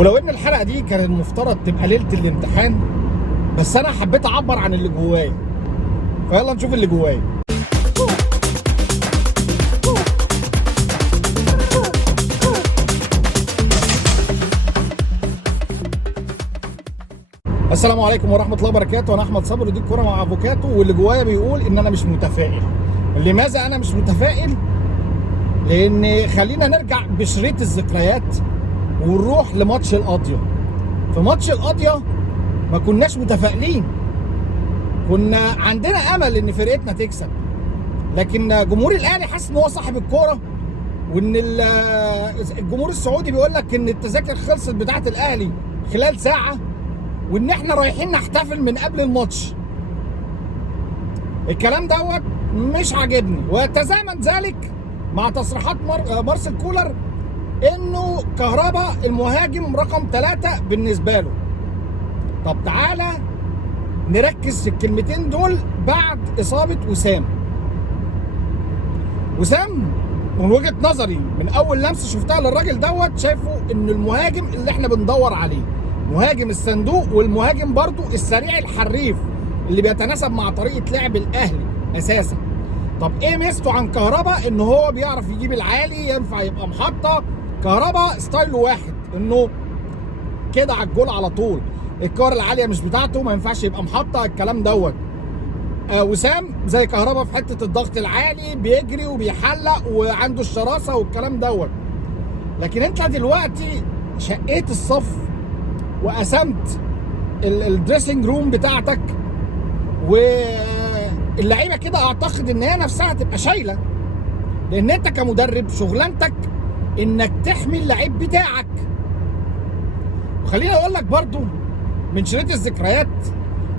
ولو ان الحلقه دي كان المفترض تبقى ليله الامتحان، بس انا حبيت اعبر عن اللي جوايا، فيلا نشوف اللي جوايا. السلام عليكم ورحمه الله وبركاته. انا احمد صبري، دي الكوره مع افوكاتو، واللي جوايا بيقول ان انا مش متفائل. لماذا انا مش متفائل؟ لان خلينا نرجع بشريط الذكريات ونروح لماتش القاضيه. في ماتش القاضيه ما كناش متفائلين، كنا عندنا امل ان فرقتنا تكسب، لكن جمهور الاهلي حاسس ان هو صاحب الكوره، وان الجمهور السعودي بيقول لك ان التذاكر خلصت بتاعه الاهلي خلال ساعه، وان احنا رايحين نحتفل من قبل الماتش. الكلام دوت مش عاجبني، وتزامن ذلك مع تصريحات مارسيل كولر انه كهربا المهاجم رقم 3 بالنسبه له. طب تعالى نركز في الكلمتين دول بعد اصابه وسام. وسام من وجهه نظري من اول لمسه شفتها للراجل دوت شايفه انه المهاجم اللي احنا بندور عليه، مهاجم الصندوق، والمهاجم برضو السريع الحريف اللي بيتناسب مع طريقه لعب الاهلي اساسا. طب ايه ميزته عن كهربا؟ ان هو بيعرف يجيب العالي، ينفع يبقى محطه. كهربا ستايله واحد، انه كده على الجول على طول، الكور العاليه مش بتاعته، ما ينفعش يبقى محطه الكلام دوت. وسام زي كهربا في حته الضغط العالي، بيجري وبيحلق وعنده الشراسه والكلام دوت. لكن انت دلوقتي شقيت الصف وقسمت الدريسنج روم بتاعتك، واللعيبه كده اعتقد ان هي نفسها تبقى شايله، لان انت كمدرب شغلانتك انك تحمي اللعيب بتاعك. وخليني اقول لك برضو من شريط الذكريات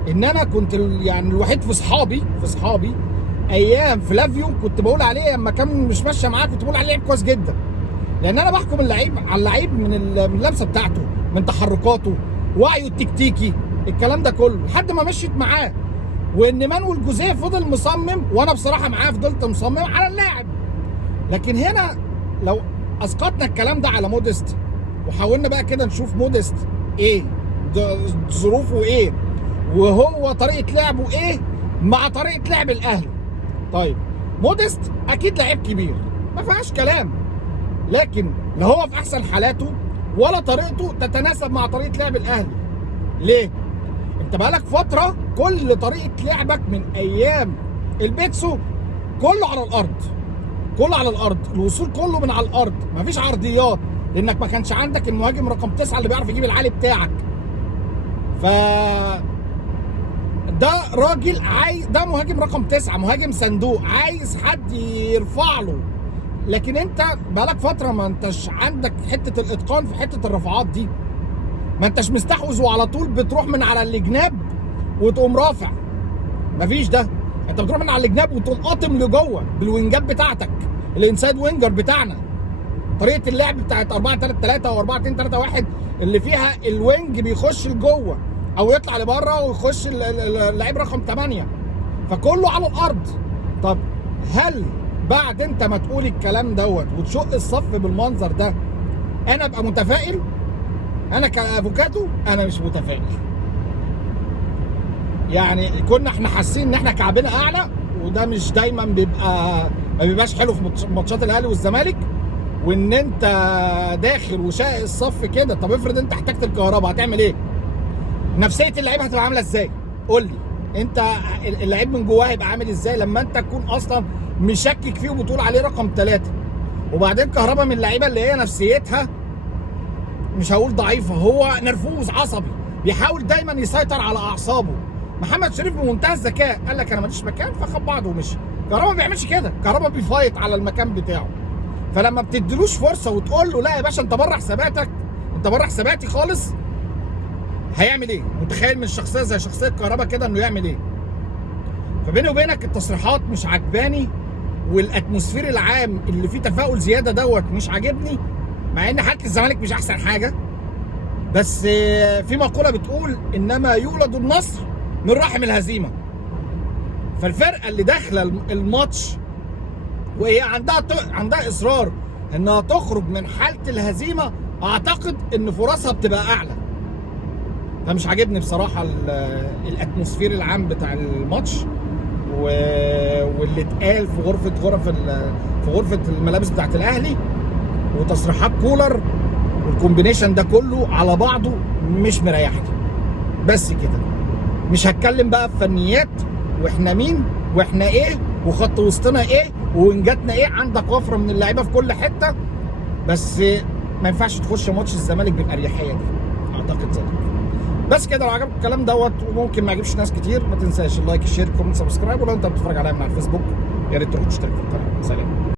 ان انا كنت يعني الوحيد في صحابي ايام فلافيو كنت بقول عليه لما كان مش ماشيه معاه كنت بقول عليه لعيب كويس جدا، لان انا بحكم اللعيب على اللعيب من اللمسه بتاعته، من تحركاته، وعيه التكتيكي، الكلام ده كله، لحد ما مشيت معاه. وان مانويل جوزيه فضل مصمم، وانا بصراحه معاه فضلت مصمم على اللاعب. لكن هنا لو اسقطنا الكلام ده على موديست وحاولنا بقى كده نشوف موديست ايه ظروفه ايه وهو طريقه لعبه ايه مع طريقه لعب الاهلي. طيب موديست اكيد لعيب كبير ما فيهاش كلام، لكن لا هو في احسن حالاته ولا طريقته تتناسب مع طريقه لعب الاهلي. ليه؟ انت بقالك فتره كل طريقه لعبك من ايام البيتسو كله على الارض، الوصول كله من على الارض، مفيش عرضيات، لانك ما كانش عندك المهاجم رقم 9 اللي بيعرف يجيب العالي بتاعك. ف ده راجل ده مهاجم رقم 9، مهاجم صندوق، عايز حد يرفع له. لكن انت بقالك فتره ما انتش عندك حته الاتقان في حته الرفعات دي، ما انتش مستحوذ وعلى طول بتروح من على الجناب وتقوم رافع، مفيش ده. انت بتروح من على الجناب وتقوم قاطم لجوه بالوينجات بتاعتك، الانسايد وينجر بتاعنا، طريقه اللعب بتاعت 4-3-3 او 4-2-3-1 اللي فيها الوينج بيخش لجوه او يطلع لبره ويخش اللعيب رقم 8، فكله على الارض. طب هل بعد انت ما تقول الكلام دوت وتشق الصف بالمنظر ده انا ابقى متفائل؟ انا كافوكاتو انا مش متفائل. يعني كنا احنا حاسين ان احنا كعبنا اعلى، وده مش دايما ما بيبقاش حلو في ماتشات الاهلي والزمالك، وان انت داخل وشاق الصف كده. طب افرض انت احتجت الكهرباء هتعمل ايه؟ نفسيه اللعيب هتبقى عامله ازاي؟ قول لي انت اللعيب من جواه هيبقى عامل ازاي لما انت تكون اصلا مشكك فيه وبتقول عليه رقم 3؟ وبعدين كهرباء من اللعيبه اللي هي نفسيتها مش هقول ضعيفه، هو نرفوز عصبي، بيحاول دايما يسيطر على اعصابه. محمد شريف بمنتهى الذكاء قال لك انا ماليش مكان فخد بعضه ومشي. كهربا ما بيعملش كده، كهربا بيفايت على المكان بتاعه. فلما بتديلوش فرصه وتقول له لا يا باشا انت بره حساباتك، انت بره حساباتي خالص، هيعمل ايه؟ متخيل من شخصيه زي شخصيه كهربا كده انه يعمل ايه؟ فبيني وبينك التصريحات مش عجباني، والاتموسفير العام اللي فيه تفاؤل زياده دوت مش عاجبني، مع ان حاله الزمالك مش احسن حاجه. بس في مقوله بتقول انما يولد النصر من رحم الهزيمه. فالفرقه اللي داخله الماتش وهي عندها اصرار انها تخرج من حاله الهزيمه، اعتقد ان فرصها بتبقى اعلى. فمش عاجبني بصراحه الاتموسفير العام بتاع الماتش واللي اتقال في غرفه الملابس بتاعت الاهلي وتصريحات كولر والكومبينيشن ده كله على بعضه مش مريحني. بس كده، مش هتكلم بقى في فنيات واحنا مين واحنا ايه وخط وسطنا ايه وونجاتنا ايه. عندك وفره من اللعيبه في كل حته، بس ما ينفعش تخش ماتش الزمالك بالاريحيه دي، اعتقد ذلك. بس كده، لو عجبك الكلام دوت وممكن ما يعجبش ناس كتير، ما تنساش اللايك، الشير، كومنت، سبسكرايب. ولو انت بتتفرج عليا من على الفيسبوك يا ريت تروح تشترك في القناه. سلام.